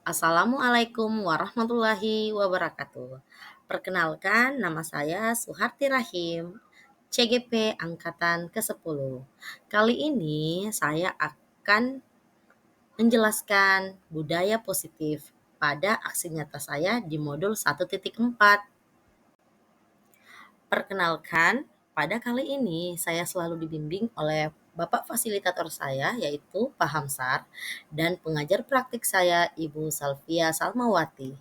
Assalamualaikum warahmatullahi wabarakatuh. Perkenalkan, nama saya Suharti Rahim, CGP Angkatan ke-10. Kali ini saya akan menjelaskan budaya positif pada aksi nyata saya di modul 1.4. Perkenalkan, pada kali ini saya selalu dibimbing oleh Bapak fasilitator saya yaitu Pak Hamsar dan pengajar praktik saya Ibu Salvia Salmawati.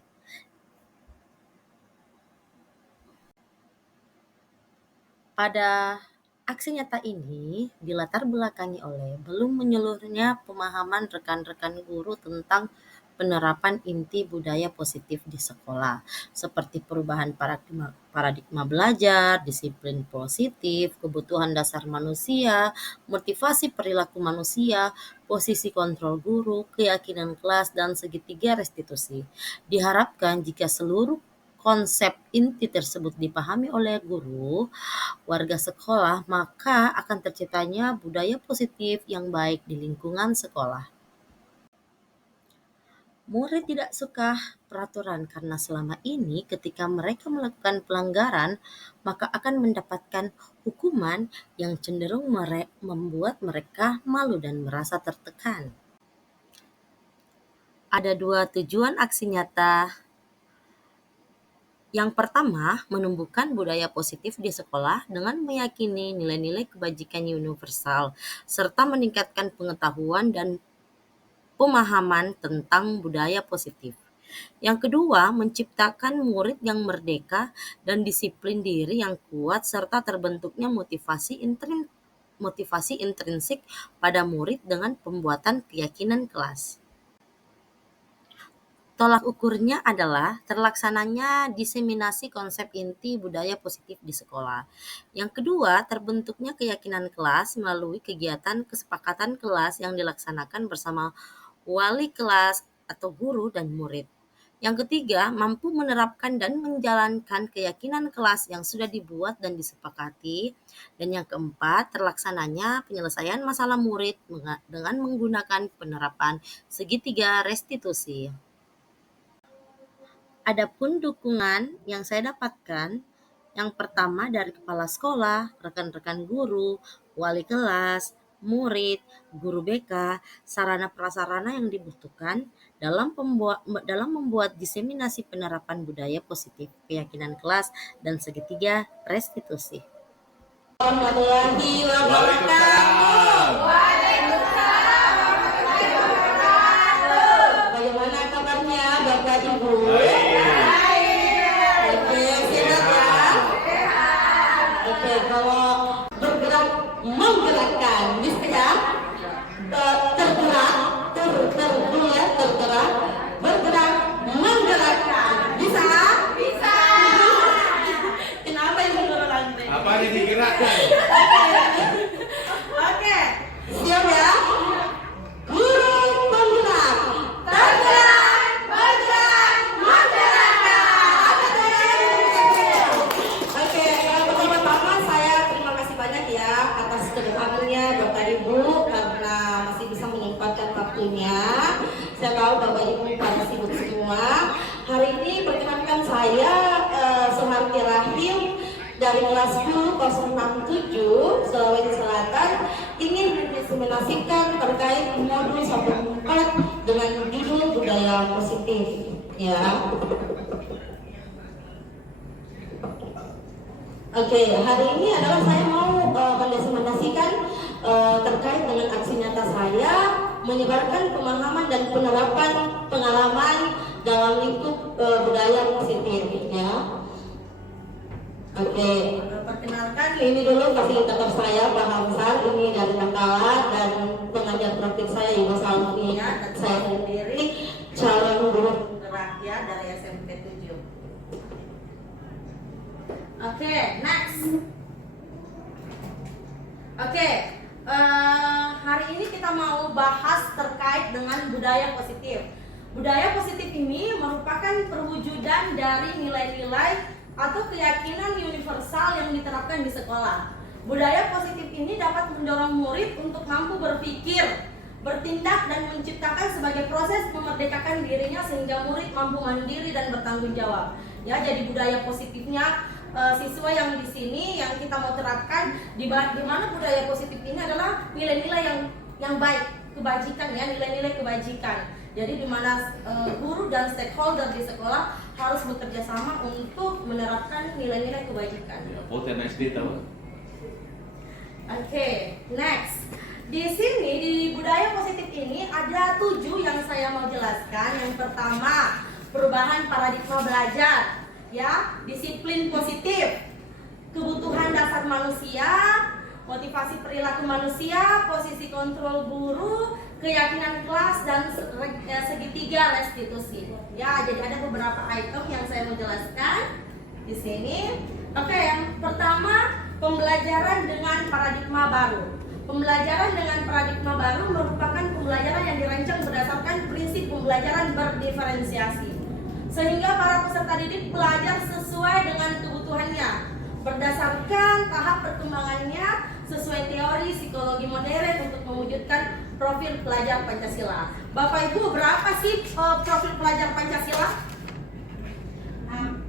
Pada aksi nyata ini dilatar belakangi oleh belum menyeluruhnya pemahaman rekan-rekan guru tentang penerapan inti budaya positif di sekolah, seperti perubahan paradigma belajar, disiplin positif, kebutuhan dasar manusia, motivasi perilaku manusia, posisi kontrol guru, keyakinan kelas, dan segitiga restitusi. Diharapkan jika seluruh konsep inti tersebut dipahami oleh guru, warga sekolah, maka akan terciptanya budaya positif yang baik di lingkungan sekolah. Murid tidak suka peraturan karena selama ini ketika mereka melakukan pelanggaran, maka akan mendapatkan hukuman yang cenderung membuat mereka malu dan merasa tertekan. Ada dua tujuan aksi nyata. Yang pertama, menumbuhkan budaya positif di sekolah dengan meyakini nilai-nilai kebajikan universal, serta meningkatkan pengetahuan dan pemahaman tentang budaya positif. Yang kedua, menciptakan murid yang merdeka dan disiplin diri yang kuat serta terbentuknya motivasi intrinsik pada murid dengan pembuatan keyakinan kelas. Tolak ukurnya adalah terlaksananya diseminasi konsep inti budaya positif di sekolah. Yang kedua, terbentuknya keyakinan kelas melalui kegiatan kesepakatan kelas yang dilaksanakan bersama wali kelas atau guru dan murid. Yang ketiga, mampu menerapkan dan menjalankan keyakinan kelas yang sudah dibuat dan disepakati. Dan yang keempat, terlaksananya penyelesaian masalah murid dengan menggunakan penerapan segitiga restitusi. Adapun dukungan yang saya dapatkan, yang pertama dari kepala sekolah, rekan-rekan guru, wali kelas, murid, guru BK, sarana prasarana yang dibutuhkan dalam membuat diseminasi penerapan budaya positif, keyakinan kelas, dan segitiga restitusi. Warahmatullahi wabarakatuh. Bagaimana kabarnya Bapak Ibu? Oke, sehat ya? Oke, kalau bergerak menggerakkan, bisa ya? Tergerak, tergerak, bergerak menggerakkan, bisa? Bisa. Kenapa yang berulang? Apa yang digerakkan? Oke, siap ya? Guru penggerak, tergerak, bergerak, menggerakkan. Oke, pertama-tama saya terima kasih banyak ya atas kedatangannya Bapak Ibu karena masih bisa menyempatkan waktunya. Saya tahu Bapak Ibu pada sibuk semua. Hari ini perkenankan saya Suharti Rahim dari kelas 1067 Sulawesi Selatan ingin mendiseminasikan terkait modul 1.4 dengan judul budaya positif ya. Oke, hari ini adalah saya mau mendiseminasikan terkait dengan aksi nyata saya menyebarkan pemahaman dan penerapan pengalaman dalam lingkup budaya positif ya. Oke, perkenalkan ini dulu fasilitator saya Pak Hamsar, ini dari Bangkalan dan pengajar praktik saya Ibu Salvia dan saya sendiri calon guru penggerak ya dari SMP 7. Oke, next. Oke, hari ini kita mau bahas terkait dengan budaya positif. Budaya positif ini merupakan perwujudan dari nilai-nilai atau keyakinan universal yang diterapkan di sekolah. Budaya positif ini dapat mendorong murid untuk mampu berpikir, bertindak dan menciptakan sebagai proses memerdekakan dirinya sehingga murid mampu mandiri dan bertanggung jawab. Ya, jadi budaya positifnya siswa yang di sini yang kita mau terapkan di mana budaya positif ini adalah nilai-nilai yang baik, kebajikan ya, nilai-nilai kebajikan. Jadi di mana guru dan stakeholder di sekolah harus bekerja sama untuk menerapkan nilai-nilai kebajikan. Hotel SD tahu? Oke, next. Di sini di budaya positif ini ada 7 yang saya mau jelaskan. Yang pertama, perubahan paradigma belajar, ya, disiplin positif, kebutuhan dasar manusia, motivasi perilaku manusia, posisi kontrol guru, keyakinan kelas, dan segitiga restitusi. Ya, jadi ada beberapa item yang saya mau jelaskan di sini. Oke, yang pertama, pembelajaran dengan paradigma baru. Pembelajaran dengan paradigma baru merupakan pembelajaran yang dirancang berdasarkan prinsip pembelajaran berdiferensiasi, sehingga para peserta didik belajar sesuai dengan kebutuhannya, berdasarkan tahap perkembangannya sesuai teori psikologi modern untuk mewujudkan profil pelajar Pancasila. Bapak Ibu, berapa sih profil pelajar Pancasila?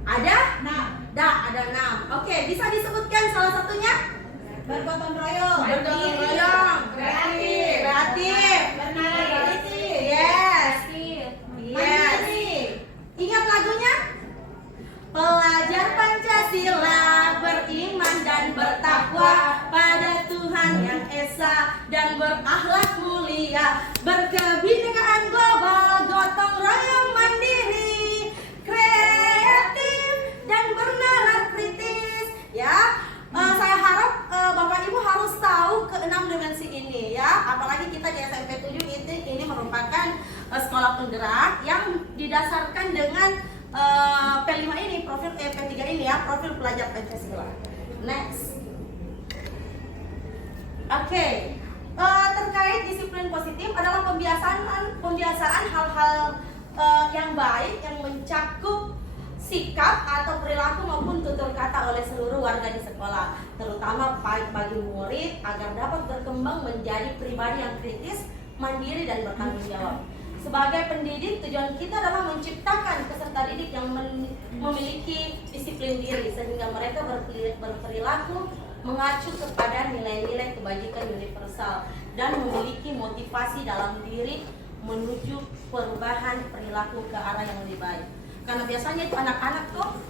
Ada? Ada 6. Oke, bisa disebutkan salah satunya? Bergotong royong, kreatif, benar, yes, ingat lagunya? Pelajar Pancasila beriman dan bertakwa pada Tuhan yang esa dan berakhlak mulia, berkebinekaan global, gotong royong mandiri, kreatif dan bernalar kritis. Ya, saya harap Bapak Ibu harus tahu ke-6 dimensi ini ya. Apalagi kita di SMP 7 ini merupakan sekolah penggerak yang didasarkan dengan P5 ini, profil P3 ini ya, profil pelajar Pancasila. Next. Oke. Terkait disiplin positif adalah pembiasaan hal-hal yang baik yang mencakup sikap atau perilaku maupun tutur kata oleh seluruh warga di sekolah, terutama baik bagi murid agar dapat berkembang menjadi pribadi yang kritis, mandiri dan bertanggung jawab. Sebagai pendidik, tujuan kita adalah menciptakan peserta didik yang memiliki disiplin diri sehingga mereka berperilaku mengacu kepada nilai-nilai kebajikan universal dan memiliki motivasi dalam diri menuju perubahan perilaku ke arah yang lebih baik. Karena biasanya itu anak-anak tuh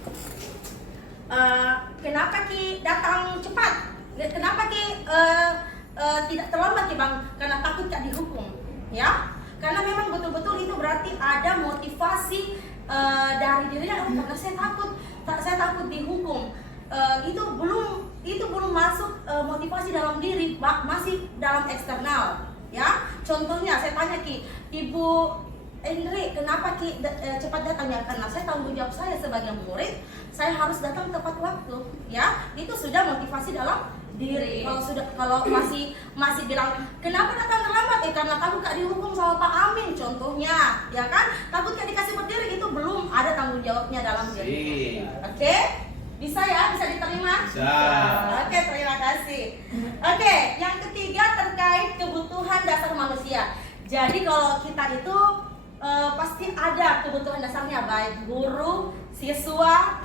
kenapa Ki datang cepat? Kenapa Ki tidak terlambat Ki Bang? Karena takut Kak dihukum, ya? Karena memang betul-betul itu berarti ada motivasi dari dirinya, karena saya takut dihukum. Itu belum masuk motivasi dalam diri, masih dalam eksternal, ya? Contohnya saya tanya Ki, Ibu Indri, kenapa Ki cepat datang ya? Karena saya tanggung jawab saya sebagai murid, saya harus datang tepat waktu, ya. Itu sudah motivasi dalam diri. Kalau masih bilang kenapa datang terlambat? Karena takut Kak dihukum sama Pak Amin, contohnya, ya kan? Takut Kak dikasih berdiri, itu belum ada tanggung jawabnya dalam diri. Oke? Bisa ya? Bisa diterima? Bisa. Oke, terima kasih. Oke, yang ketiga terkait kebutuhan dasar manusia. Jadi kalau kita itu pasti ada kebutuhan dasarnya, baik guru, siswa,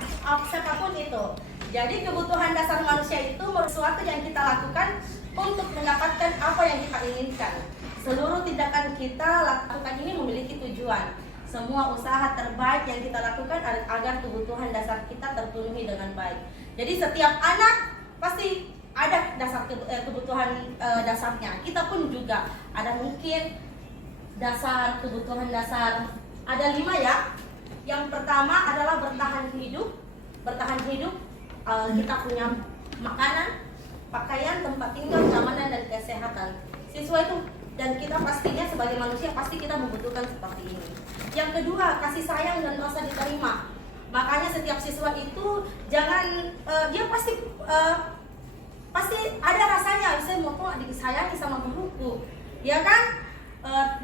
siapapun itu. Jadi kebutuhan dasar manusia itu sesuatu yang kita lakukan untuk mendapatkan apa yang kita inginkan. Seluruh tindakan kita lakukan ini memiliki tujuan. Semua usaha terbaik yang kita lakukan agar kebutuhan dasar kita terpenuhi dengan baik. Jadi setiap anak pasti ada kebutuhan dasarnya. Kita pun juga ada mungkin kebutuhan dasar ada 5 ya. Yang pertama adalah bertahan hidup. Kita punya makanan, pakaian, tempat tinggal, keamanan dan kesehatan. Siswa itu dan kita pastinya sebagai manusia pasti kita membutuhkan seperti ini. Yang kedua, kasih sayang dan rasa diterima. Makanya setiap siswa itu jangan dia pasti ada rasanya, saya mau disayangi sama guruku, ya kan?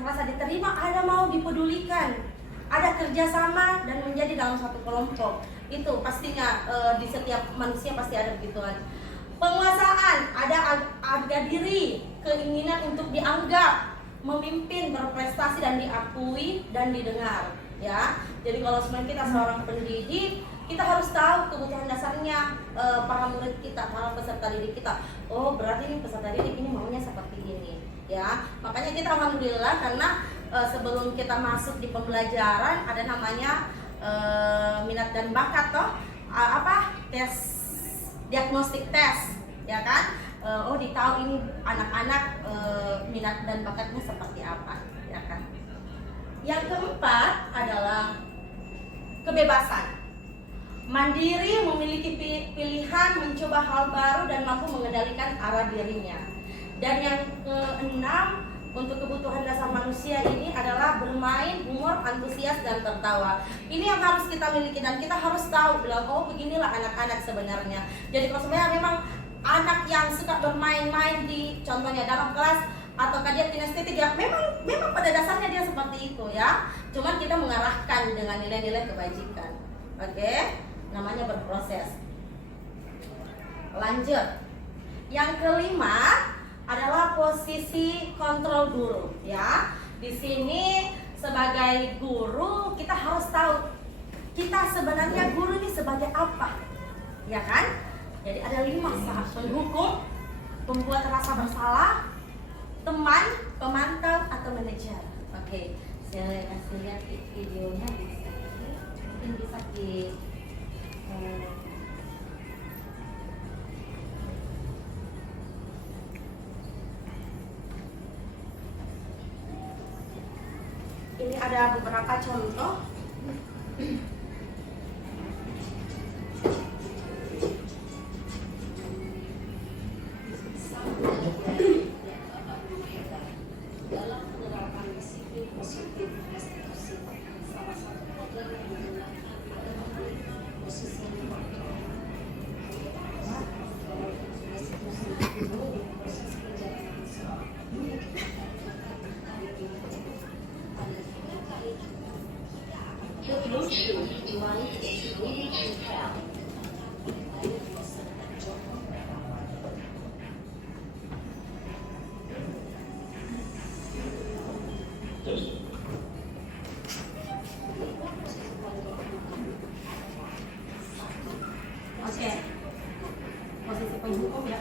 Rasa diterima, ada mau dipedulikan, ada kerjasama dan menjadi dalam satu kelompok. Itu pastinya di setiap manusia pasti ada begituan. Penguasaan, ada harga diri, keinginan untuk dianggap, memimpin, berprestasi dan diakui dan didengar ya. Jadi kalau sebenarnya kita seorang pendidik, kita harus tahu kebutuhan dasarnya para murid kita, para peserta didik kita. Oh, berarti ini peserta didik ini maunya seperti ini ya. Makanya kita alhamdulillah karena sebelum kita masuk di pembelajaran ada namanya minat dan bakat toh, tes diagnostik tes ya kan. Oh, ditahu ini anak-anak minat dan bakatnya seperti apa ya kan. Yang keempat adalah kebebasan. Mandiri, memiliki pilihan, mencoba hal baru dan mampu mengendalikan arah dirinya. Dan yang keenam, untuk kebutuhan dasar manusia ini adalah bermain, humor, antusias dan tertawa. Ini yang harus kita miliki dan kita harus tahu bilang, oh beginilah anak-anak sebenarnya. Jadi kalau sebenarnya memang anak yang suka bermain-main di contohnya dalam kelas atau dia kinestetik ya, memang pada dasarnya dia seperti itu ya. Cuman kita mengarahkan dengan nilai-nilai kebajikan. Oke? Namanya berproses. Lanjut. Yang kelima adalah posisi kontrol guru ya. Di sini sebagai guru kita harus tahu kita sebenarnya guru ini sebagai apa. Ya kan? Jadi ada 5: penghukum, pembuat rasa bersalah, teman, pemantau atau manajer. Oke, saya kasih lihat videonya di sini. Mungkin bisa di ini ada beberapa contoh. Oke, posisi penghukum ya.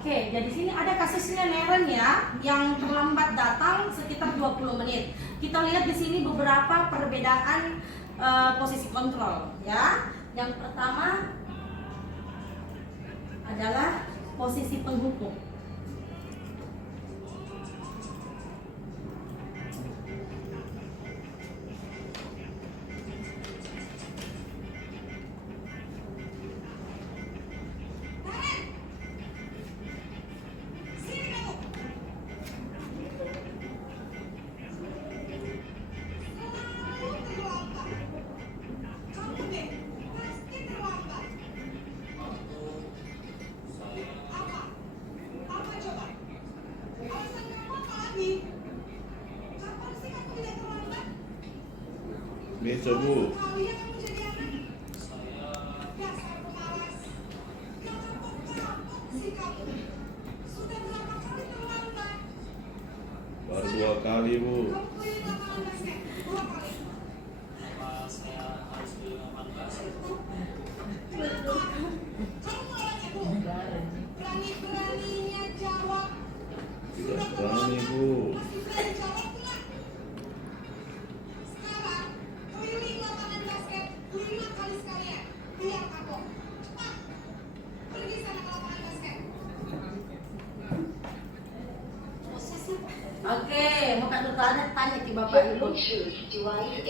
Oke, jadi sini ada kasusnya Neren ya, yang terlambat datang sekitar 20 menit. Kita lihat di sini beberapa perbedaan posisi kontrol ya. Yang pertama adalah posisi penghukum. Meja Bu. Baru 2 kali Bu. Berani-beraninya jawab. Tidak berani Bu. Oke, mau Kak tanya ke Bapak Ibu,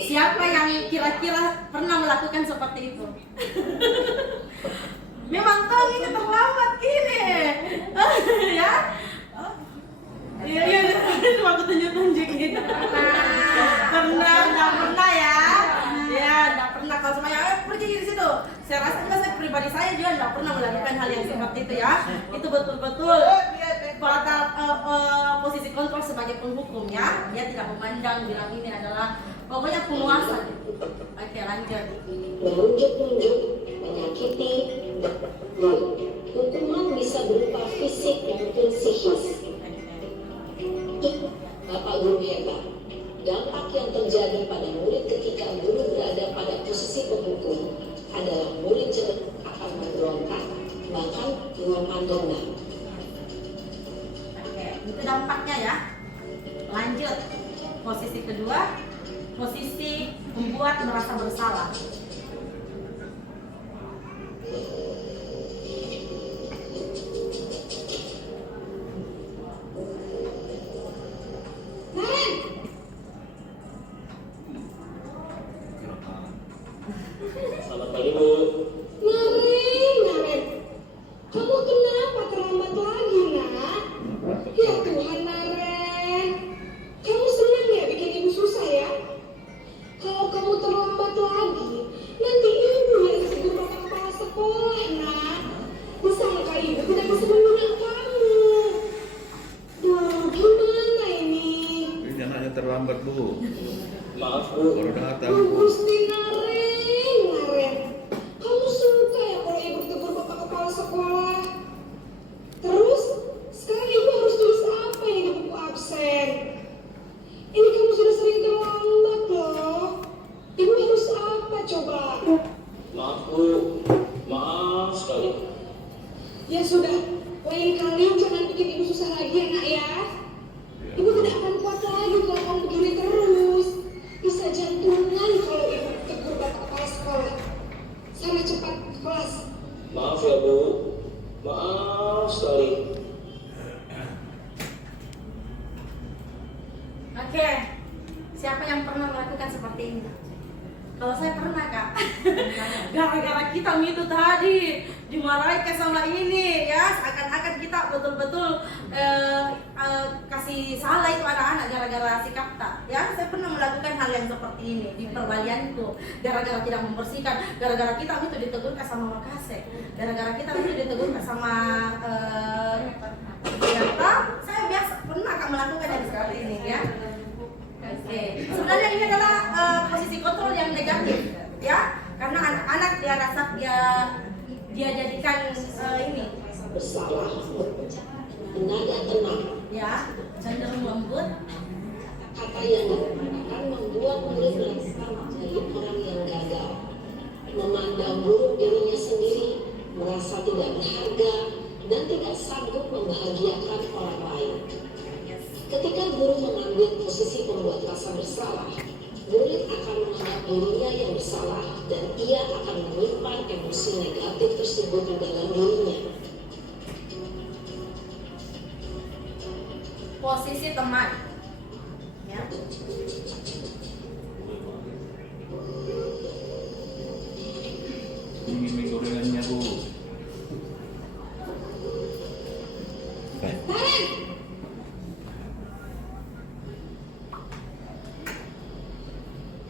siapa yang kira-kira pernah melakukan seperti itu? Memang tahu ini terlambat ini, ya? Iya, cuma aku tunjuk-tunjukin. Nggak pernah ya. Ya, nggak pernah. Kalau semuanya pergi di situ. Saya rasa juga saya pribadi saya juga nggak pernah melakukan hal yang seperti itu ya. Itu betul-betul pada posisi kontrol sebagai penghukum ya. Dia tidak memandang bilang ini adalah pokoknya penguasa. Oke, lanjut. Menunjuk-nunjuk, menyakiti, hukuman bisa berupa fisik maupun psikis. Bapak guru hebat. Dampak yang terjadi pada murid ketika guru berada pada posisi penghukum adalah murid cenderung akan memberontak, bahkan memandang. Oke, itu dampaknya ya. Lanjut. Posisi kedua, posisi membuat merasa bersalah. Selamat pagi, Bu. Naren. Kamu kenapa terlambat lagi, Nak? Ya Tuhan, Naren. Kamu senang ya bikin ibu susah ya? Kalau kamu terlambat lagi, nanti ibu yang tegur bapak kepala sekolah, Nak. Disangka ibu tidak bisa mengundang kamu. Duh, gimana ini? Ini anaknya terlambat, Bu. Maaf, Bu. Baru datang, Bu Bu. Gusti, Naren. Kamu suka ya kalau ibu tegur bapak kepala sekolah? Terus, sekarang ibu harus tulis apa ini di buku absen? Ini kamu sudah sering terlambat loh. Ibu harus apa coba? Maaf Bu, maaf sekali. Ya sudah, lain kali jangan bikin ibu susah lagi ya Nak ya. Ibu tidak akan kuat lagi kalau kamu begini terus. Bisa jantungan kalau ibu tegur bapak kepala sekolah. Sana cepat ke kelas. Maaf ya Bu, maaf sekali. Oke, siapa yang pernah melakukan seperti ini? Kalau saya pernah Kak, gara-gara kita itu tadi dimarahin sama ini ya, seakan-akan kita betul-betul kasih salah itu anak-anak gara-gara sikap tak. Ya, saya pernah melakukan hal yang seperti ini di perwalianku, gara-gara tidak membersihkan, gara-gara kita itu ditegur sama Makase, gara-gara kita itu ditegur sama ternyata saya biasa pernah Kak melakukan yang seperti ini ya. Oke, sebenarnya ini adalah posisi kontrol yang negatif, ya, karena anak-anak dia rasa dia jadikan ini Bersalah. Nada tenang. ya cenderung lembut. Kata yang akan membuat murid merasa menjadi orang yang gagal, memandang buruk dirinya sendiri, merasa tidak berharga, dan tidak sanggup membahagiakan orang lain. Ketika guru mengambil posisi pembuat rasa bersalah, murid akan menganggap dirinya yang bersalah dan ia akan menyimpan emosi negatif tersebut di dalam dirinya. Posisi teman, ya. Ini mie gorengannya, Bu.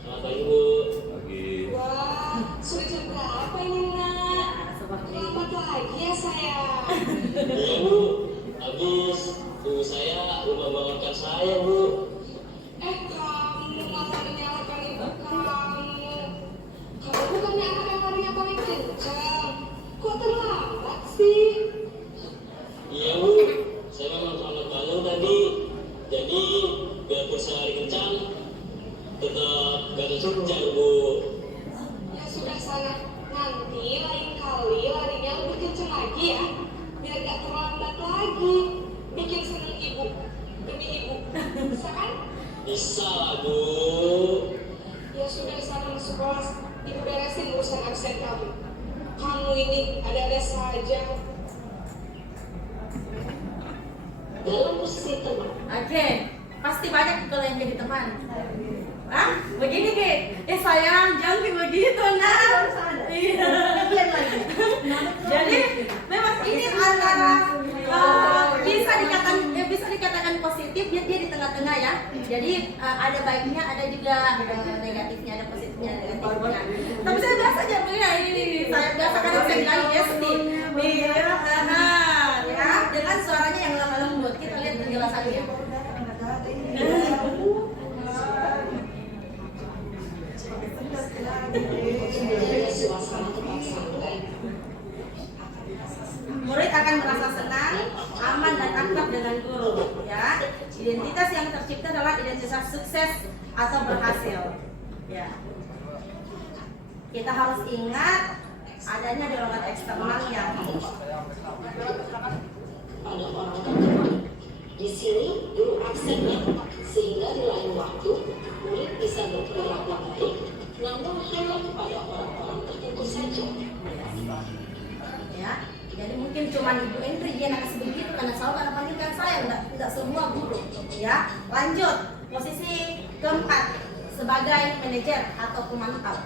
Selamat pagi Bu. Lagi. Wah, sudah jam berapa ini Nak? Seperti Selamat lagi ya sayang. Iya Bu, habis ibu saya lupa bangunkan saya Bu. Kamu ngapa menyalahkan ibu kamu? Kamu bukannya anak yang larinya paling kencang. Kok terlambat sih? Iya Bu, saya memang terlambat bangun tadi. Jadi biarpun saya lari kencang, tetap gak terkejar Bu. Ya sudah sana. Nanti lain kali larinya lebih kencang lagi ya. Biar gak terlambat lagi. Bikin seneng ibu. Demi ibu. Bisa kan? Bisa lah Bu. Ya sudah sana masuk kelas. Ibu beresin urusan absen kamu. Kamu ini ada-ada saja. Dalam posisi teman. Oke, pasti banyak kalau yang jadi teman. Ah, begini Ki. Sayang, jangan kayak begitu, Nak. Iya. Jadi memang ini antara bisa dikatakan positif tengah-tengah ya. Jadi ada baiknya, ada juga negatifnya, ada positifnya, ada negatifnya. Tapi saya biasa aja begini, ini saya biasa kadang saya bilang yes nih, ya, dengan suaranya yang lembut. Kita lihat penjelasannya. Suasana tetap santai. Murid akan merasa senang, aman dan akrab dengan guru. Ya, identitas yang tercipta adalah identitas sukses atau berhasil. Ya, kita harus ingat adanya dorongan eksternal yang Pada orang terdepan. Di sini guru aksennya, sehingga di lain waktu murid bisa berperilaku baik, namun hanya kepada orang-orang tertentu saja. ya. Jadi mungkin cuma Ibu Endri dia nakes begitu karena selalu ada panggilkan saya, enggak semua guru. Ya, lanjut posisi keempat sebagai manajer atau pemantau.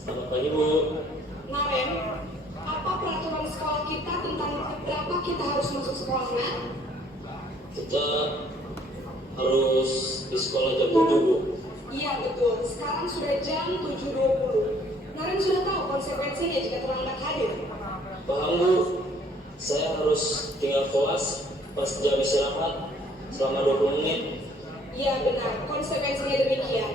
Selamat pagi Bu. Naren, apa peraturan sekolah kita tentang berapa kita harus masuk sekolahnya? Kita harus di sekolah jam 7 Bu. Iya betul, sekarang sudah jam 7.20. Naren sudah tahu konsekuensinya jika terlambat hadir. Paham Bu? Saya harus tinggal kelas pas jam istirahat selama 20 menit. Iya benar, konsekuensinya demikian.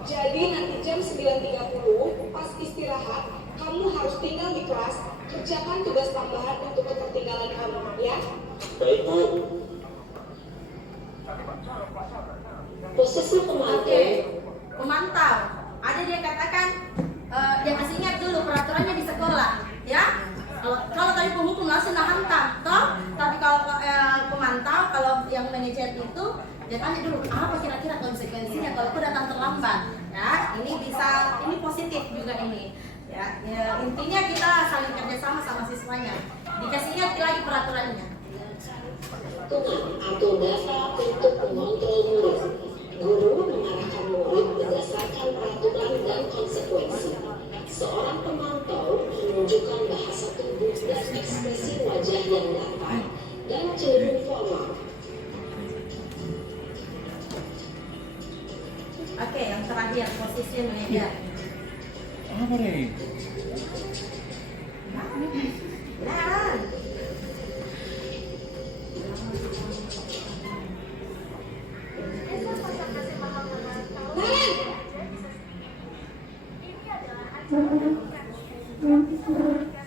Jadi nanti jam 9.30 pas istirahat, kamu harus tinggal di kelas, kerjakan tugas tambahan untuk ketertinggalan kamu, ya? Baik Bu. Posisi pemantau. Oke, pemantau. Ada dia katakan dia kasih ingat dulu peraturannya di sekolah, ya. Kalau tadi penghukum langsung hantam, toh. Tapi kalau pemantau, kalau yang manajer itu dia tanya dulu apa kira-kira konsekuensinya kalau aku datang terlambat. Ya, ini positif juga ini. Ya, intinya kita saling kerjasama sama siswanya. Dikasih ingat lagi peraturannya. Hitungan atau data untuk mengontrol murid. Guru mengarahkan murid berdasarkan peraturan dan konsekuensi. Seorang pemantau menunjukkan bahasa tubuh dan ekspresi wajah yang datar dan cenderung formal. Oke, yang terakhir posisi manajer. Apa nih? Nah,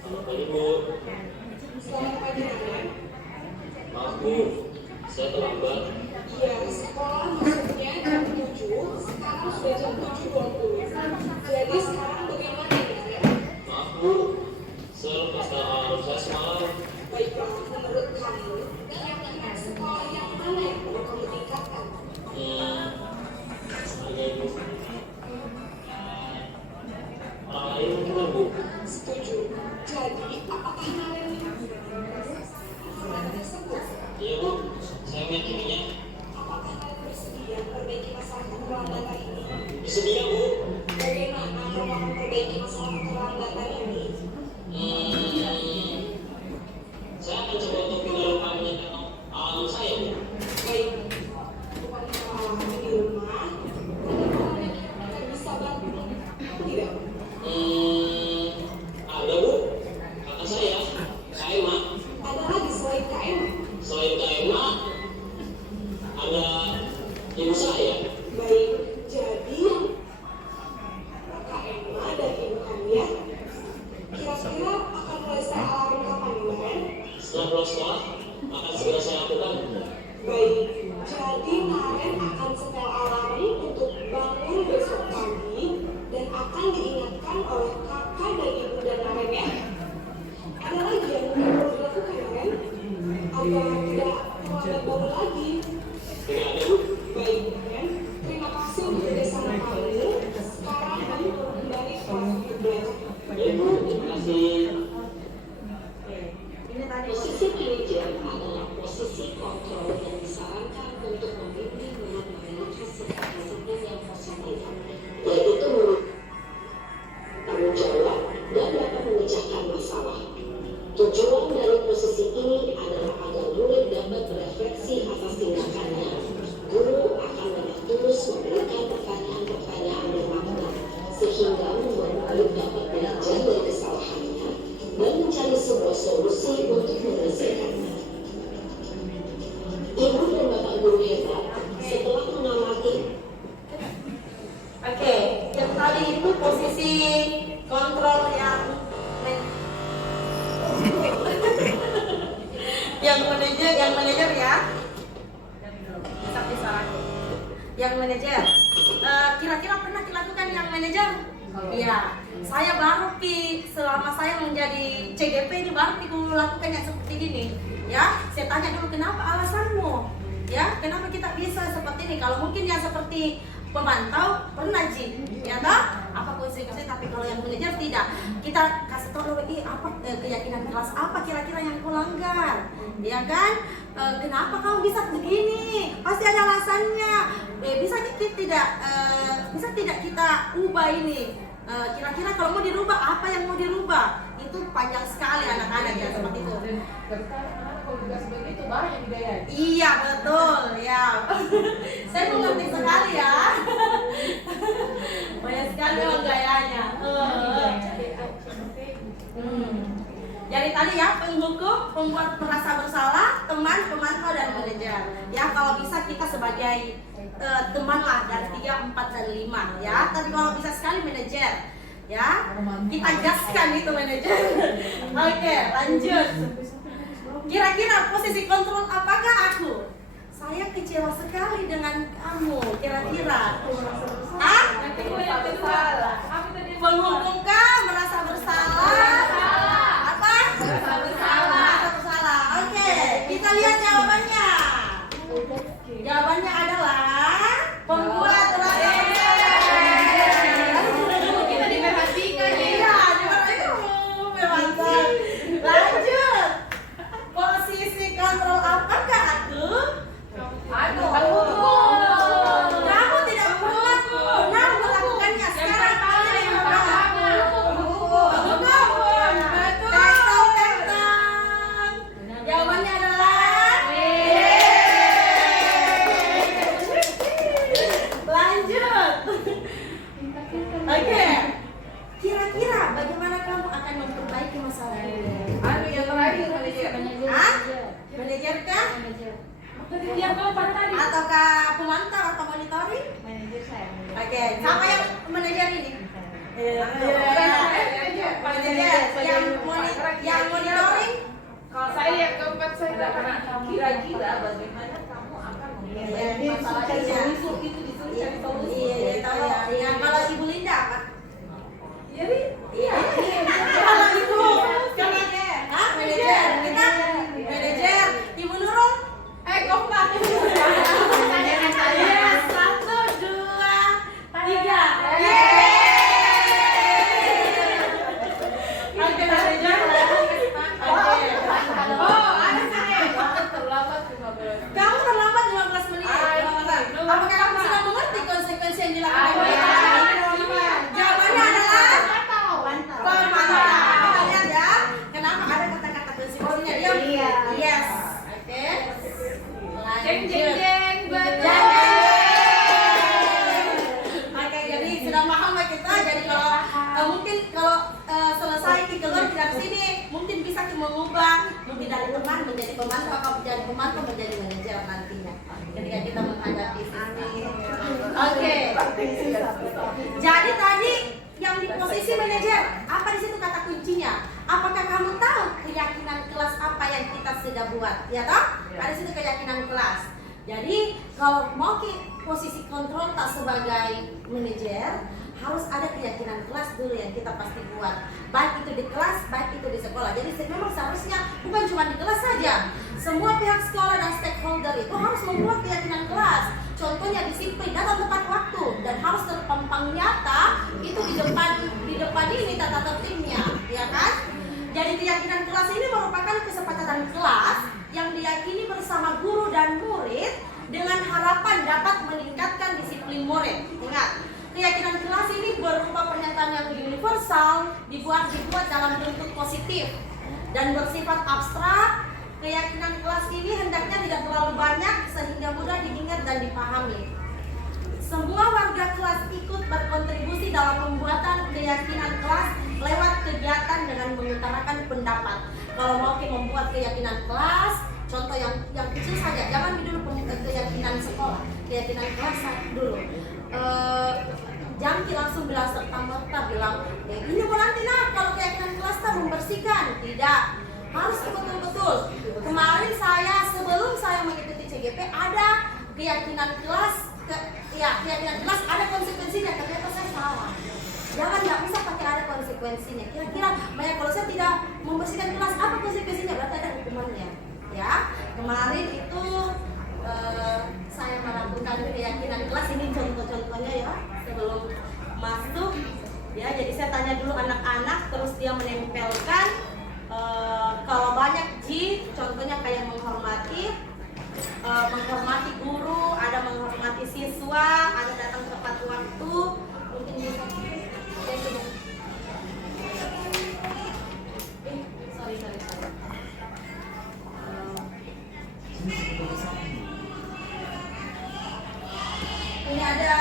Selamat pagi Bu. Selamat pagi Naren. Maaf Bu, saya terlambat. Iya, sekolah masuknya jam 7, sekarang sudah jam 7.20. Jadi sekarang bagaimana Naren? Maaf Bu, saya lupa alarm saya semalam. Baiklah, menurut kamu, kira-kira sekolah yang mana yang perlu kamu tingkatkan? Sebagai Bu. Orang lain mungkin Bu. Setuju. Jadi, apakah Naren tersebut? Iya Bu, saya meyakininya. Apakah Naren bersedia memperbaiki masalah keterlambatan ini? Bersedia Bu. Bagaimana kamu memperbaiki masalah keterlambatan ini? Saya akan coba untuk tinggal rumah menyenangkan alam saya Bu. Baik, bukan alasan di rumah, ada orang yang kira-kira bisa bantu tidak? Ada Bu, kata saya, KMA. Ada lagi selain KM? Selain KMA, ada ibu saya. Baik, jadi KM dan ibu kamu ya. Kira-kira akan mulai saya alarm kapan kemarin? Setelah pulang sekolah, akan segera saya lakukan. Baik, jadi Naren akan setel alarm untuk bangun besok pagi dan akan diingatkan oleh kakak dan ibu dan Naren ya. Ada lagi yang perlu dilakukan Naren? Agar tidak terlambat bangun lagi. Tidak ada Bu. Baik Naren, terima kasih untuk kerjasama kamu. Sekarang kamu perlu kembali ke kelas untuk belajar. Baik Bu, terima kasih. ini tadi Posisi manajer adalah posisi kontrol yang disarankan untuk membimbing murid memiliki sikap disiplin yang positif, yaitu manajer. Kira-kira pernah dilakukan yang manajer? Iya. Saya baru selama saya menjadi CGP ini baru lakukan yang seperti ini. Ya, saya tanya dulu kenapa alasanmu? Ya, kenapa kita bisa seperti ini? Kalau mungkin yang seperti pemantau pernah ya toh? Apa konsekuensi? Tapi kalau yang manajer tidak. Kita kasih tahu dulu, apa keyakinan kelas apa kira-kira yang kau langgar, ya kan? Kenapa kamu bisa begini? Pasti ada alasannya. Bisa tidak kita ubah ini? Kira-kira kalau mau dirubah apa yang mau dirubah? Itu panjang sekali anak-anak ya seperti itu. Kalau tugas begitu banyak digayai. Iya betul ya. Saya mengerti sekali ya. Banyak sekali memang gayanya. Jadi tadi ya penghukum, pembuat merasa bersalah, teman, pemantau dan manajer. Ya kalau bisa kita sebagai teman lah dari 3, 4 dan 5 ya. Tapi kalau bisa sekali manajer. Ya, kita gaskan itu manajer. Oke, lanjut. Kira-kira posisi kontrol apakah aku? Saya kecewa sekali dengan kamu. Kira-kira. Ah? Menghukumkah? Merasa bersalah? Apa? Merasa bersalah. Oke, kita lihat jawabannya. Jawabannya adalah pembuat peraturan. Kita diperhatikan nih. Iya, diperhatikan. Lanjut. Posisi kontrol apakah aku? Kamu tidak pernah melakukannya. Sekarang kalian yang Tentang. Jawabannya adalah lanjut. Oke. Kira-kira bagaimana kamu akan memperbaiki masalah ini? Yang terakhir manajer. Hah? Manajer kah? Yang keempat tadi. Ataukah pemantau atau monitoring? Manajer saya. Oke, siapa yang manajer ini? Manajer yang monitoring? Kalau saya yang keempat saya tidak pernah. Kira-kira bagaimana kamu akan memperbaiki masalah ini? Iya, tahu ya. Kalau Ibu Linda apa? Iya. Kalau Ibu manajer. Kita manajer. Ibu Nurul? Keempat. Iya, 1, 2, 3. Oke, manajer. Kamu terlambat 15 menit. Apakah kamu sudah mengerti konsekuensi yang dilakukan? Jawabannya adalah pemantau. Kita lihat ya, kenapa ada kata-kata konsekuensinya dia? Yes. Oke. Lanjut. Jeng. Oke, jadi sudah paham lah kita. Jadi kalau mungkin kalau selesai keluar dari sini, mungkin bisa mengubah mungkin dari teman menjadi pemantau atau dari pemantau menjadi manajer nantinya. Ketika kita menghadapi ini. Oke. Jadi tadi yang di posisi manajer, apa di situ kata kuncinya? Apakah kamu tahu keyakinan kelas apa yang kita sudah buat? Ya toh? Ada situ keyakinan kelas. Jadi kalau mau posisi kontrol tak sebagai manajer, harus ada keyakinan kelas dulu yang kita pasti buat. Baik itu di kelas, baik itu di sekolah. Jadi memang seharusnya bukan cuma di kelas saja. Semua pihak sekolah dan stakeholder itu harus membuat keyakinan kelas. Contohnya disiplin, datang tepat waktu dan harus terpampang nyata itu di depan ini tata tertibnya, ya kan? Jadi keyakinan kelas ini merupakan kesepakatan kelas yang diyakini bersama guru dan murid dengan harapan dapat meningkatkan disiplin murid. Ingat, keyakinan kelas ini berupa pernyataan yang universal, dibuat dalam bentuk positif dan bersifat abstrak. Keyakinan kelas ini hendaknya tidak terlalu banyak sehingga mudah diingat dan dipahami. Semua warga kelas ikut berkontribusi dalam pembuatan keyakinan kelas lewat kegiatan dengan mengutarakan pendapat. Kalau mau membuat keyakinan kelas, contoh yang kecil saja, jangan dulu keyakinan sekolah, keyakinan kelas dulu. Jangan langsung bilang serta-merta bilang, ini nanti kalau keyakinan kelas tak membersihkan, tidak. Harus betul-betul. Kemarin sebelum saya mengikuti CGP ada keyakinan kelas keyakinan kelas ada konsekuensinya, ternyata saya salah. Jangan nggak bisa pakai ada konsekuensinya. Kira-kira kalau saya tidak membersihkan kelas, apa konsekuensinya? Berarti ada hukumannya. Ya, kemarin itu saya melakukan keyakinan kelas, ini contoh-contohnya ya sebelum masuk. Ya, jadi saya tanya dulu anak-anak, terus dia menempelkan kalau banyak J, contohnya kayak menghormati guru, ada menghormati siswa, ada datang tepat waktu, mungkin bisa. Sorry. Ini ada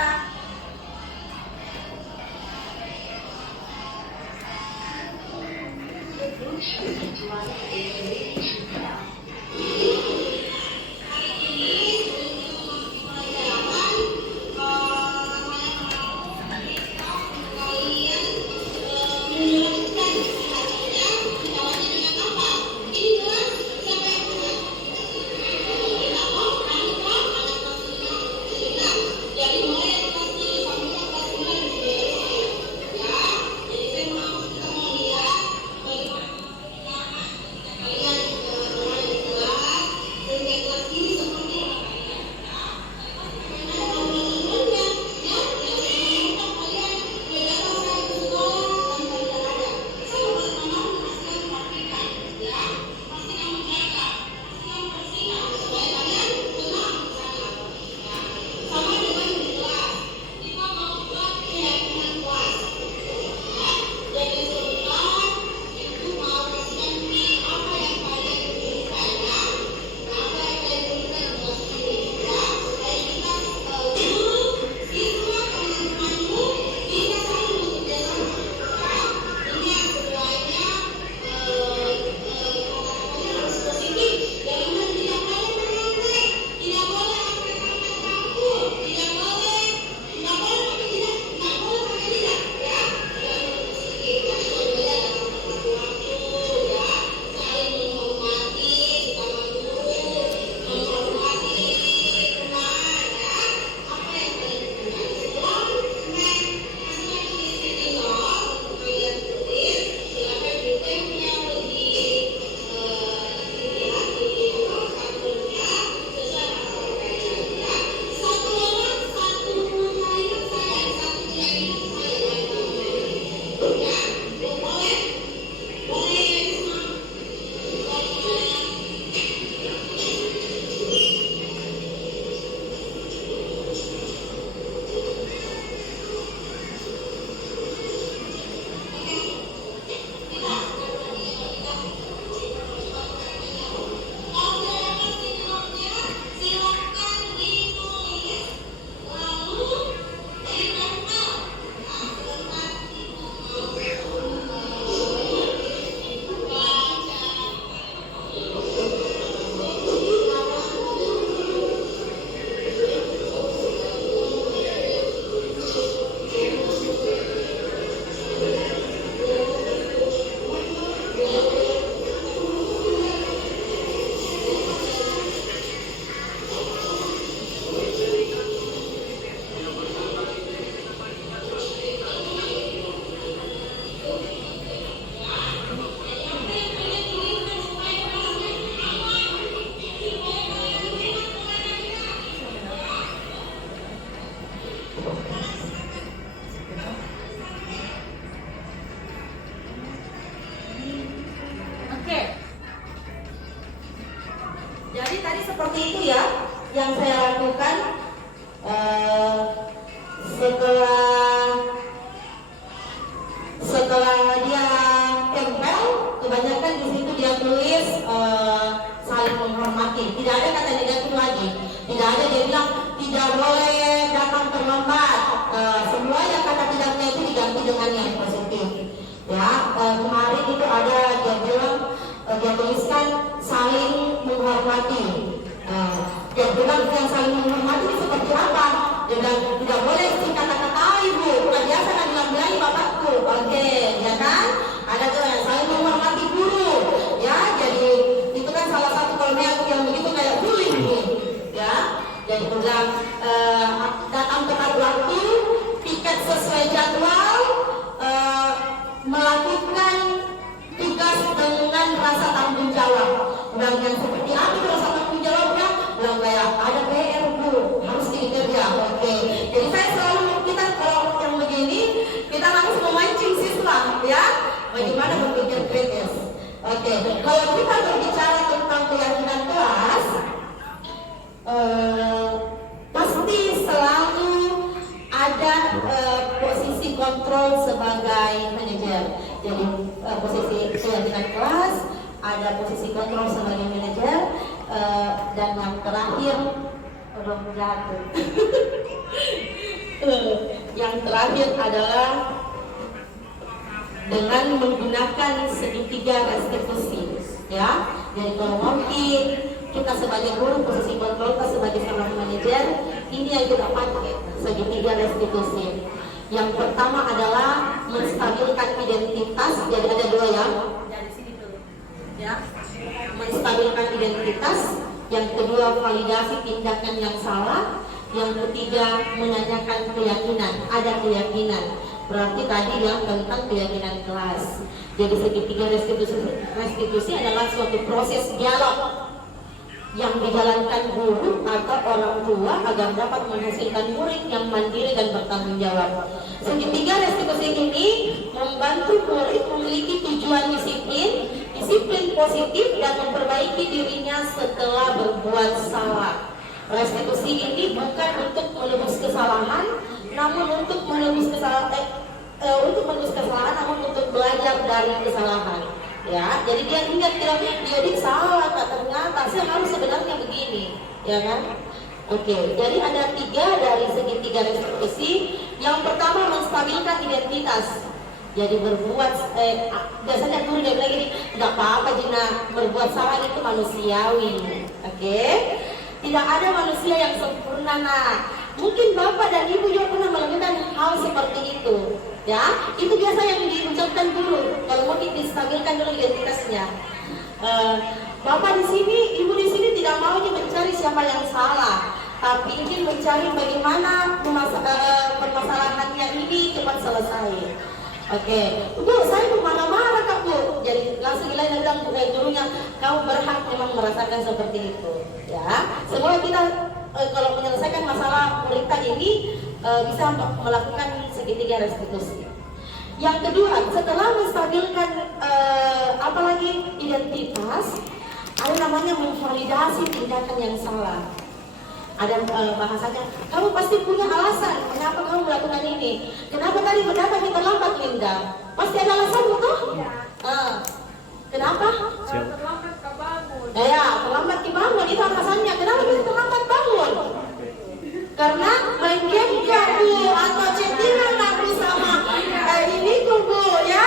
seperti itu ya yang saya lakukan. Setelah dia tempel, kebanyakan di situ dia tulis saling menghormati. Tidak ada kata negatif lagi. Tidak ada dia bilang tidak boleh datang terlambat. Semua yang kata tidaknya itu diganti dengan yang positif. Ya, kemarin itu ada dia bilang dia tuliskan saling menghormati. Dia bilang yang saling menghormati itu seperti apa? Dia bilang tidak boleh kata-kata ibu, bukan biasa kan bilang bapakku. Oke, ya kan? Ada tuh yang saling menghormati guru. Ya, jadi itu kan salah satu kalimat yang begitu kayak bullying, ya. Jadi bilang Kalau kita berbicara tentang keyakinan kelas, pasti selalu ada posisi kontrol sebagai manajer. Jadi posisi keyakinan kelas, ada posisi kontrol sebagai manajer, dan yang terakhir yang terakhir adalah dengan menggunakan segitiga restitusi, ya. Jadi kalau mungkin kita sebagai guru posisi kontrol, kita sebagai seorang manajer, ini yang kita pakai segitiga restitusi. Yang pertama adalah menstabilkan identitas. Jadi ada dua ya. Dari sini dulu, ya. Menstabilkan identitas. Yang kedua validasi tindakan yang salah. Yang ketiga menanyakan keyakinan. Ada keyakinan. Berarti tadi yang tentang keyakinan kelas. Jadi segitiga restitusi adalah suatu proses dialog yang dijalankan guru atau orang tua agar dapat menghasilkan murid yang mandiri dan bertanggung jawab. Segitiga restitusi ini membantu murid memiliki tujuan disiplin positif dan memperbaiki dirinya setelah berbuat salah. Restitusi ini bukan untuk menebus kesalahan, namun untuk menebus kesalahan, namun untuk belajar dari kesalahan. Ya, jadi dia ingat dia salah, ternyata saya harus sebenarnya begini, ya kan? Oke, jadi ada 3 dari segitiga restitusi. Yang pertama menstabilkan identitas. Jadi berbuat, biasanya guru dia bilang gini, nggak apa-apa Jina, berbuat salah itu manusiawi. Oke, tidak ada manusia yang sempurna. Nah, mungkin bapak dan ibu juga pernah melakukan hal seperti itu. Ya, itu biasa yang diucapkan dulu. Kalau mau distabilkan dulu identitasnya. Bapak di sini, ibu di sini tidak mau mencari siapa yang salah, tapi ingin mencari bagaimana permasalahannya ini cepat selesai. Oke, Bu, saya marah-marah Kak Bu. Jadi langsung bilang gurunya, kamu berhak memang merasakan seperti itu. Ya, semua kita kalau menyelesaikan masalah berita ini bisa melakukan segitiga restitusi. Yang kedua, setelah menstabilkan apalagi identitas, ada namanya memvalidasi tindakan yang salah. Ada bahasanya, kamu pasti punya alasan mengapa kamu melakukan ini. Kenapa tadi datang terlambat Linda? Pasti ada alasan betul? Kenapa? Terlambat ke bangun. Ya, terlambat bangun itu alasannya. Kenapa bisa terlambat bangun? Karena main game Bu, atau chattingan aku sama ini Bu, ya.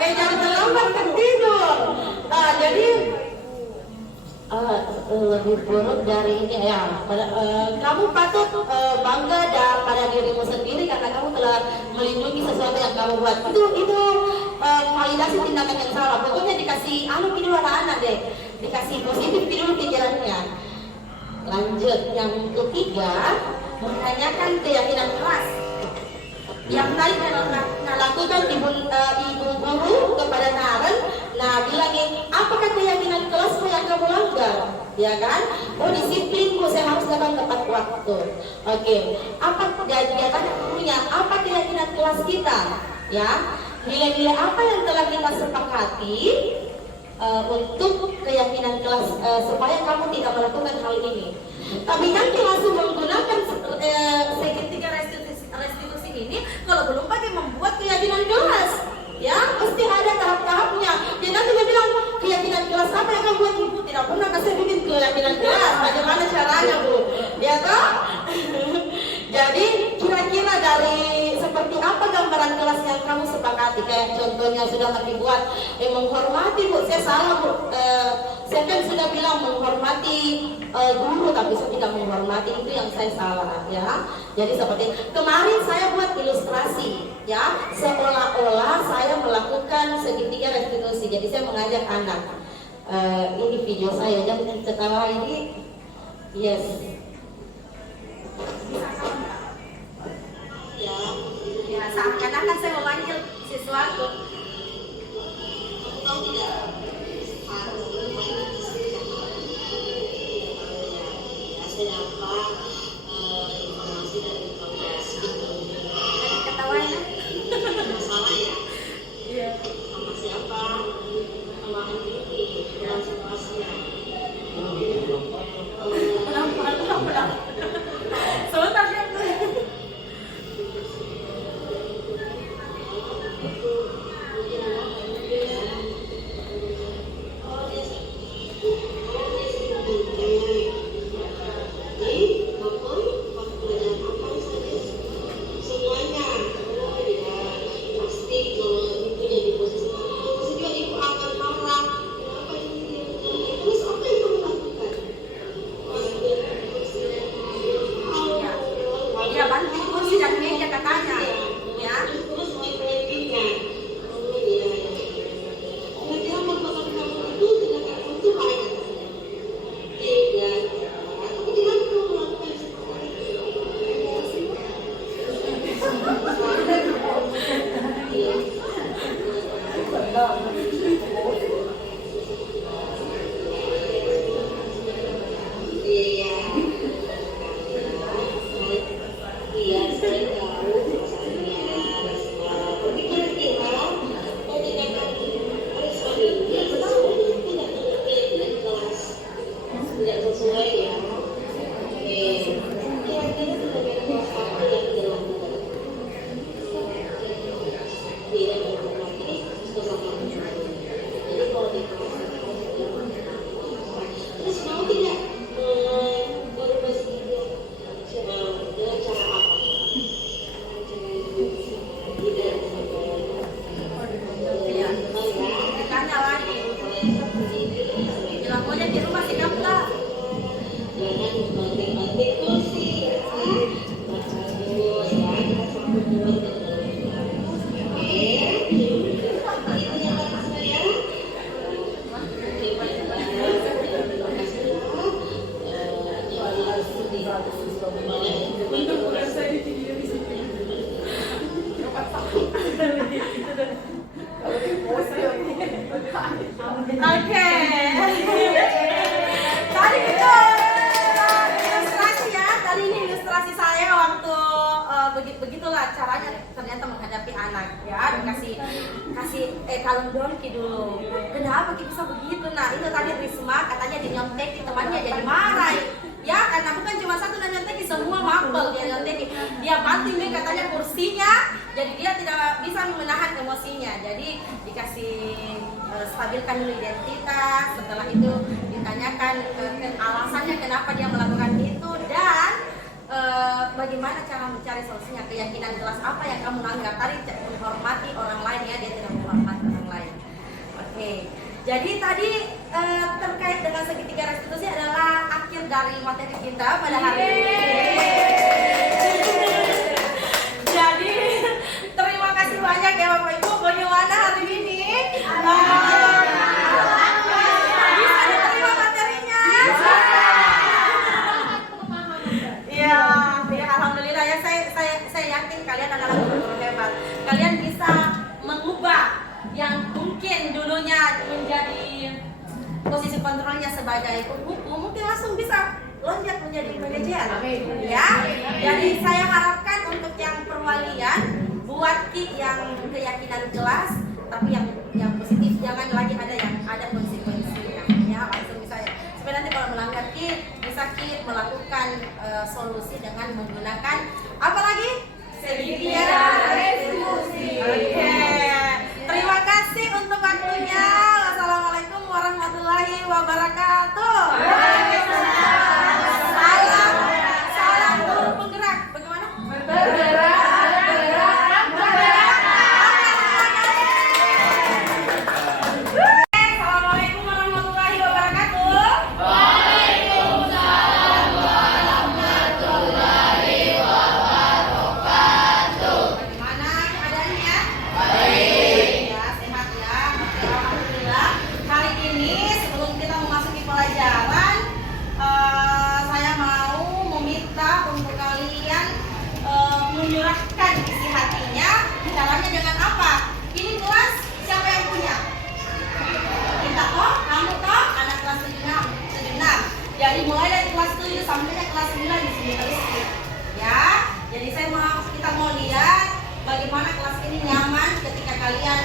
Jangan terlambat tertidur. Jadi lebih buruk dari ini ya. Kamu patut bangga pada dirimu sendiri karena kamu telah melindungi sesuatu yang kamu buat. Itu validasi tindakan yang salah. Pokoknya dikasih dulu anak-anak deh, dikasih positif dulu pikirannya. Lanjut, yang ketiga menanyakan keyakinan kelas. Yang tadi lakukan ibu guru kepada Naren, bilangin apakah keyakinan kelasmu yang kamu langgar, ya kan? Oh disiplin Bu, saya harus datang tepat waktu. Oke, apa dia tanya gurunya, apa keyakinan kelas kita, ya? Nilai-nilai apa yang telah kita sepakati untuk keyakinan kelas supaya kamu tidak melakukan hal ini. Tapi nanti langsung menggunakan segitiga restitusi ini kalau belum pakai membuat keyakinan kelas, ya pasti ada tahap-tahapnya. Jadi nanti dia bilang keyakinan kelas apa yang kamu buat Ibu tidak pernah kasih bikin keyakinan kelas. Bagaimana caranya Bu? Ya toh? Jadi kira-kira dari seperti apa gambaran kelas yang kamu sepakati? Kayak contohnya sudah lagi buat menghormati Bu, saya salah Bu. Saya kan sudah bilang menghormati guru, tapi saya tidak menghormati, itu yang saya salah, ya. Jadi seperti kemarin saya buat ilustrasi, ya, seolah-olah saya melakukan segitiga restitusi. Jadi saya mengajak anak, ini video saya, jangan ketawa ini, yes. Ya, seakan-akan saya memanggil sesuatu. Tahu tidak? Saya dapat informasi dari informasi Ketawain. masalah ya. Iya. Sama siapa? Sama Andini. caranya ternyata menghadapi anak ya, dikasih kalung donki dulu. Kenapa Ki bisa begitu? Nah itu tadi Risma katanya dinyontekin temannya jadi marah ya, karena bukan cuma satu dan nyontekin, semua mabel dia nyontekin. Dia banting nih katanya kursinya, jadi dia tidak bisa menahan emosinya. Jadi dikasih stabilkan dulu identitas, setelah itu ditanyakan alasannya kenapa dia melakukan itu dan bagaimana cara mencari solusinya, keyakinan jelas apa yang kamu anggap tadi, menghormati orang lain ya, dia tidak menghormati orang lain. Oke, jadi tadi terkait dengan segitiga restitusi adalah akhir dari materi kita pada hari ini. Jadi terima kasih banyak ya Bapak Ibu, bagaimana hari ini? Bisa diterima materinya? Iya, ya alhamdulillah ya, saya yakin kalian adalah guru hebat. Kalian bisa mengubah yang mungkin dulunya menjadi posisi kontrolnya sebagai hukum, mungkin langsung bisa loncat menjadi manajer. Ya, jadi saya harapkan untuk yang perwalian buat Ki yang keyakinan jelas, tapi yang positif, jangan lagi ada konsekuensinya. Ya, langsung bisa ya. Supaya nanti kalau melanggar Ki bisa Ki melakukan solusi dengan menggunakan apa lagi? Segitiga restitusi. Oke. Terima kasih untuk waktunya. Wassalamualaikum warahmatullahi wabarakatuh. Salam guru penggerak. Bagaimana? Assalamualaikum warahmatullahi wabarakatuh. Bagaimana keadaannya? Baik. Ya, sehat ya. Alhamdulillah. Hari ini sebelum kita memasuki pelajaran, saya mau meminta untuk kalian menyurahkan isi hatinya. Caranya dengan apa? Ini kelas siapa yang punya? Kita toh, kamu toh, anak kelas 76. Jadi mulai dari kelas 7 sampai kelas 9 di sini terus. Ya, jadi kita mau lihat bagaimana kelas ini nyaman ketika kalian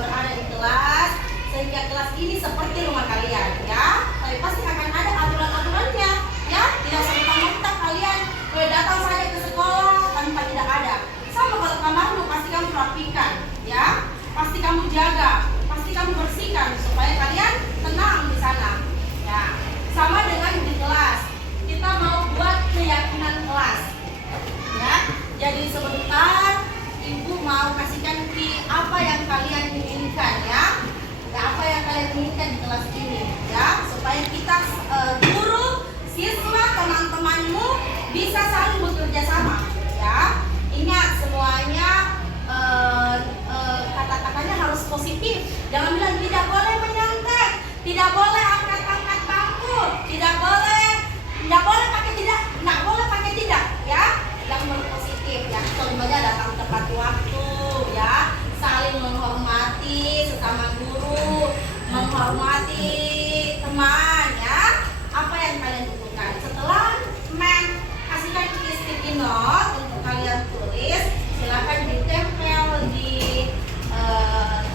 berada di kelas, sehingga kelas ini seperti rumah kalian ya. Tapi pasti akan ada aturan-aturannya ya, tidak serta-merta kalian datang saja ke sekolah tanpa tidak ada. Sama kalau kamarmu pasti kamu rapikan ya, pasti kamu jaga, pasti kamu bersihkan supaya kalian tenang di sana ya. Sama dengan di kelas, kita mau buat keyakinan kelas ya. Jadi sebentar Ibu mau kasihkan Ki apa yang kalian inginkan ya, apa yang kalian inginkan di kelas ini ya, supaya kita guru, siswa, teman-temanmu bisa saling bekerja sama ya. Ingat semuanya kata-katanya harus positif. Jangan bilang tidak boleh menyontek, tidak boleh angkat-angkat bangku, tidak boleh pakai tidak, nggak boleh pakai tidak ya. Yang berpositif ya, contohnya datang tepat waktu ya, saling menghormati sesama guru, menghormati teman ya. Apa yang kalian butuhkan setelah kasihkan sticky note untuk kalian tulis, silakan ditempel di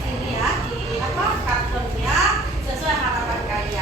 sini ya, di kartonnya sesuai harapan kalian.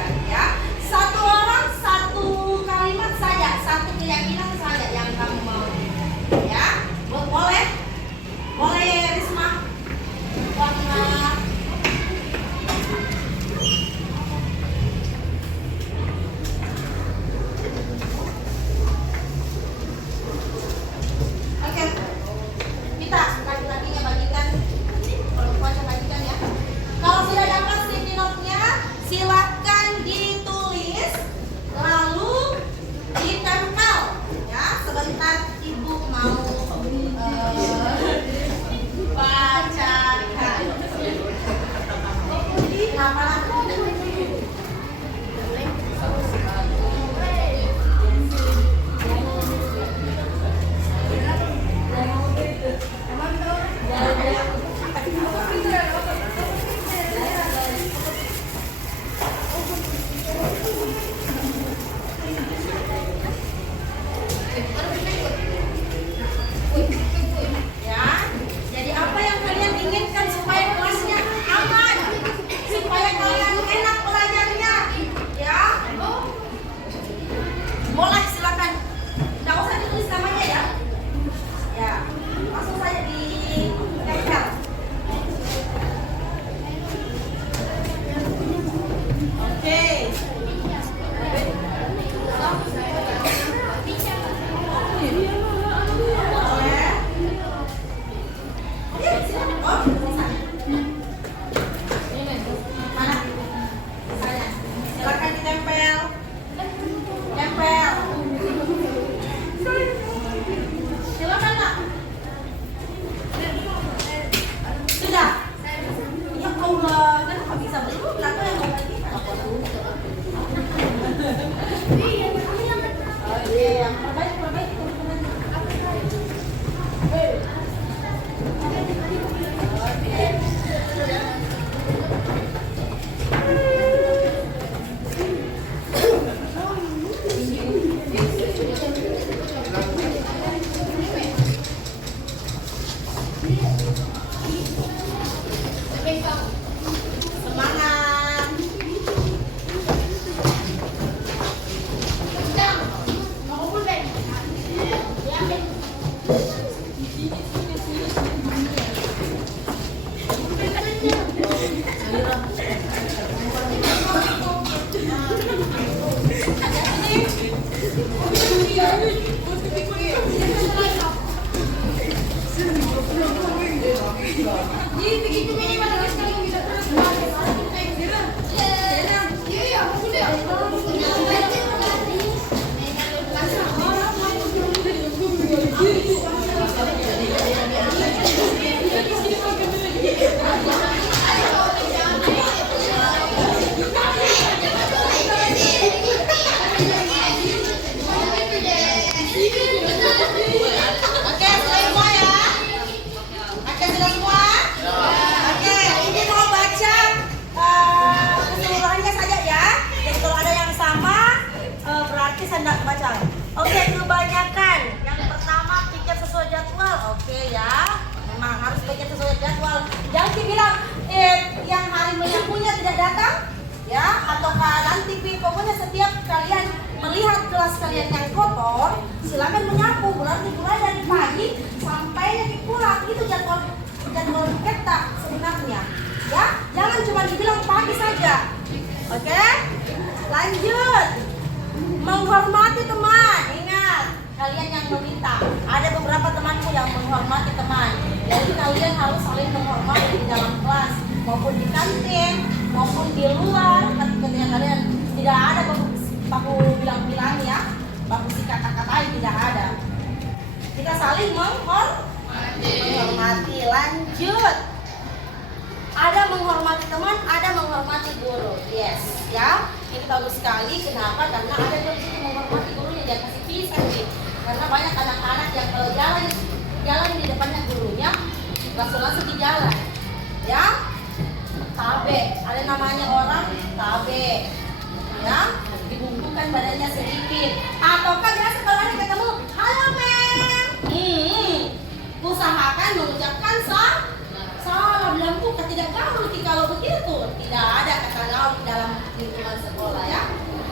Oke, sudah semua ya? Oke, sudah semua? Oke, ini mau baca keseluruhannya saja ya. Jadi kalau ada yang sama, berarti saya tidak baca. Oke, kebanyakan. Yang pertama, pikir sesuai jadwal. Oke ya, memang harus pikir sesuai jadwal. Jangan dibilang, yang hari punya tidak datang. Ya, ataukah nanti pokoknya setiap kalian melihat kelas kalian yang kotor, silakan menyapu. Berarti mulai dari pagi sampai nanti pulang, itu jadwal kita sebenarnya. Ya, jangan cuma dibilang pagi saja. Oke, lanjut. Menghormati teman. Ingat, kalian yang meminta. Ada beberapa temanku yang menghormati teman. Jadi kalian harus saling menghormati di dalam kelas, maupun di kantin, maupun di luar. Ketika kalian tidak ada baku bilang-bilang ya, baku si kata-katain, tidak ada. Kita saling menghormati. Lanjut. Ada menghormati teman, ada menghormati guru. Yes, ya. Ini bagus sekali. Kenapa? Karena ada yang di sini menghormati gurunya, dia kasih pisah sih. Karena banyak anak-anak yang kalau jalan di depannya gurunya, langsung di jalan. Ya. Tabe, ada namanya orang tabe. Ya, dibungkukan badannya sedikit. Ataukah biasa kalau ada ketemu, halo mem. Usahakan mengucapkan salam. Bilang tuh tidak gaul kalau begitu. Tidak ada kata gaul di dalam lingkungan sekolah ya.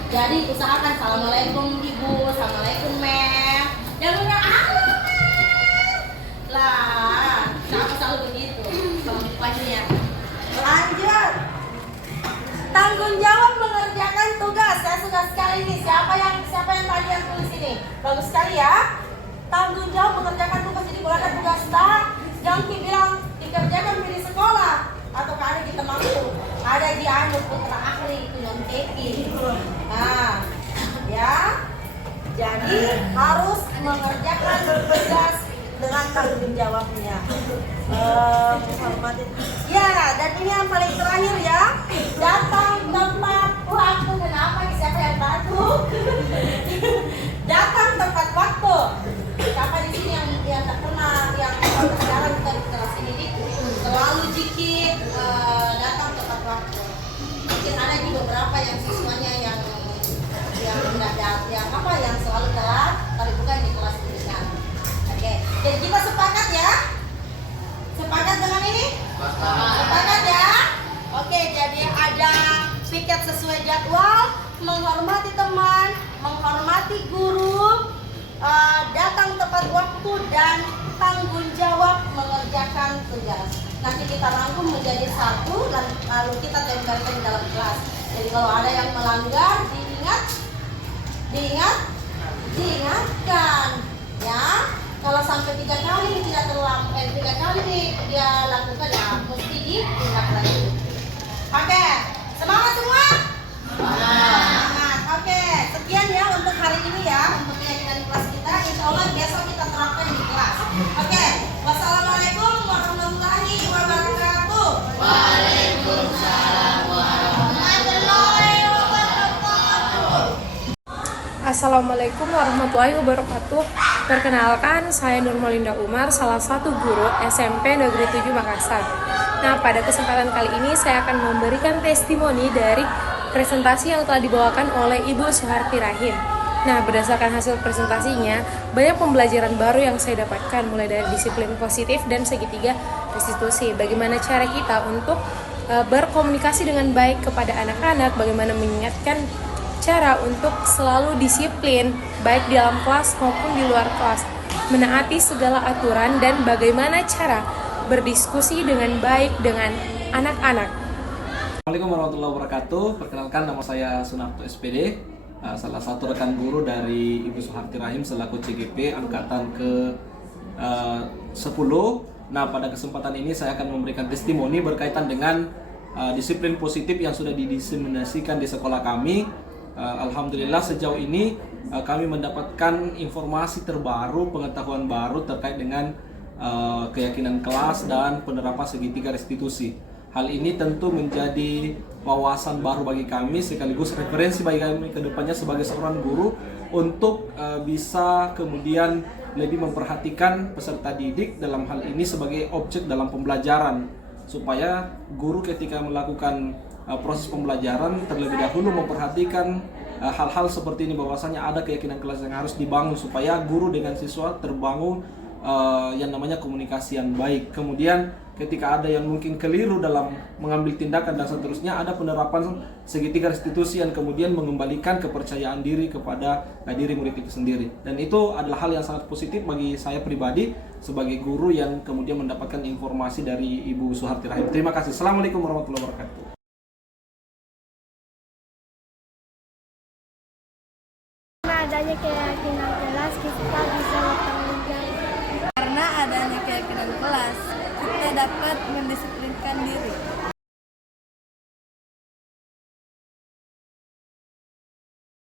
Jadi usahakan assalamualaikum ibu, assalamualaikum mem. Jangan bilang halo mem. Lah, kenapa selalu begitu? Kalau depannya. Lanjut. Tanggung jawab mengerjakan tugas. Saya suka sekali nih. Siapa yang tadi yang tulis ini? Bagus sekali ya. Tanggung jawab mengerjakan tugas. Jadi kalau ada tugas jangan bilang dikerjakan di sekolah atau ada di temanku. Ada di anu putra ahli itu yang Keki. Nah, ya. Jadi harus mengerjakan tugas dengan tanggung jawabnya. Menghormati. Ya, dan ini yang paling terakhir ya. Datang tepat waktu. Kenapa? Siapa yang tahu? Datang tepat waktu. Siapa di sini yang tak pernah yang sekarang kita di kelas ini selalu jikit datang tepat waktu. Mungkin ada di beberapa yang siswanya yang yang selalu telat, tapi bukan di kelas ini. Oke, jadi kita sepakat ya? Sepakat dengan ini? Sepakat ya? Oke, jadi ada piket sesuai jadwal, menghormati teman, menghormati guru, datang tepat waktu, dan tanggung jawab mengerjakan tugas. Nanti kita rangkum menjadi satu, dan lalu kita tempelkan di dalam kelas. Jadi kalau ada yang melanggar, diingatkan ya. Kalau sampai 3 kali tidak terlambat, 3 kali dia lakukan ya mesti ditindaklanjuti. Oke, semangat semua? Semangat. Oke, sekian ya untuk hari ini ya, untuk keyakinan kelas kita. Insya Allah besok kita terapkan di kelas. Oke, wassalamualaikum warahmatullahi wabarakatuh. Waalaikumsalam warahmatullahi wabarakatuh. Assalamualaikum warahmatullahi wabarakatuh. Perkenalkan, saya Nurmalinda Umar, salah satu guru SMP Negeri 7 Makassar. Nah, pada kesempatan kali ini saya akan memberikan testimoni dari presentasi yang telah dibawakan oleh Ibu Suharti Rahim. Nah, berdasarkan hasil presentasinya, banyak pembelajaran baru yang saya dapatkan, mulai dari disiplin positif dan segitiga restitusi. Bagaimana cara kita untuk berkomunikasi dengan baik kepada anak-anak, bagaimana mengingatkan cara untuk selalu disiplin baik di dalam kelas maupun di luar kelas, menaati segala aturan, dan bagaimana cara berdiskusi dengan baik dengan anak-anak. Assalamualaikum warahmatullahi wabarakatuh. Perkenalkan, nama saya Sunarto SPD, salah satu rekan guru dari Ibu Suharti Rahim selaku CGP angkatan ke 10 Nah, pada kesempatan ini saya akan memberikan testimoni berkaitan dengan disiplin positif yang sudah didiseminasikan di sekolah kami. Alhamdulillah sejauh ini kami mendapatkan informasi terbaru, pengetahuan baru terkait dengan keyakinan kelas dan penerapan segitiga restitusi. Hal ini tentu menjadi wawasan baru bagi kami sekaligus referensi bagi kami ke depannya sebagai seorang guru untuk bisa kemudian lebih memperhatikan peserta didik dalam hal ini sebagai objek dalam pembelajaran, supaya guru ketika melakukan proses pembelajaran terlebih dahulu memperhatikan hal-hal seperti ini, bahwasanya ada keyakinan kelas yang harus dibangun supaya guru dengan siswa terbangun yang namanya komunikasi yang baik. Kemudian ketika ada yang mungkin keliru dalam mengambil tindakan dan seterusnya, ada penerapan segitiga restitusi yang kemudian mengembalikan kepercayaan diri kepada diri murid itu sendiri. Dan itu adalah hal yang sangat positif bagi saya pribadi sebagai guru yang kemudian mendapatkan informasi dari Ibu Suharti Rahim. Terima kasih. Assalamualaikum warahmatullahi wabarakatuh. Karena adanya keyakinan kelas, kita bisa bertanggung jawab. Karena adanya keyakinan kelas, kita dapat mendisiplinkan diri.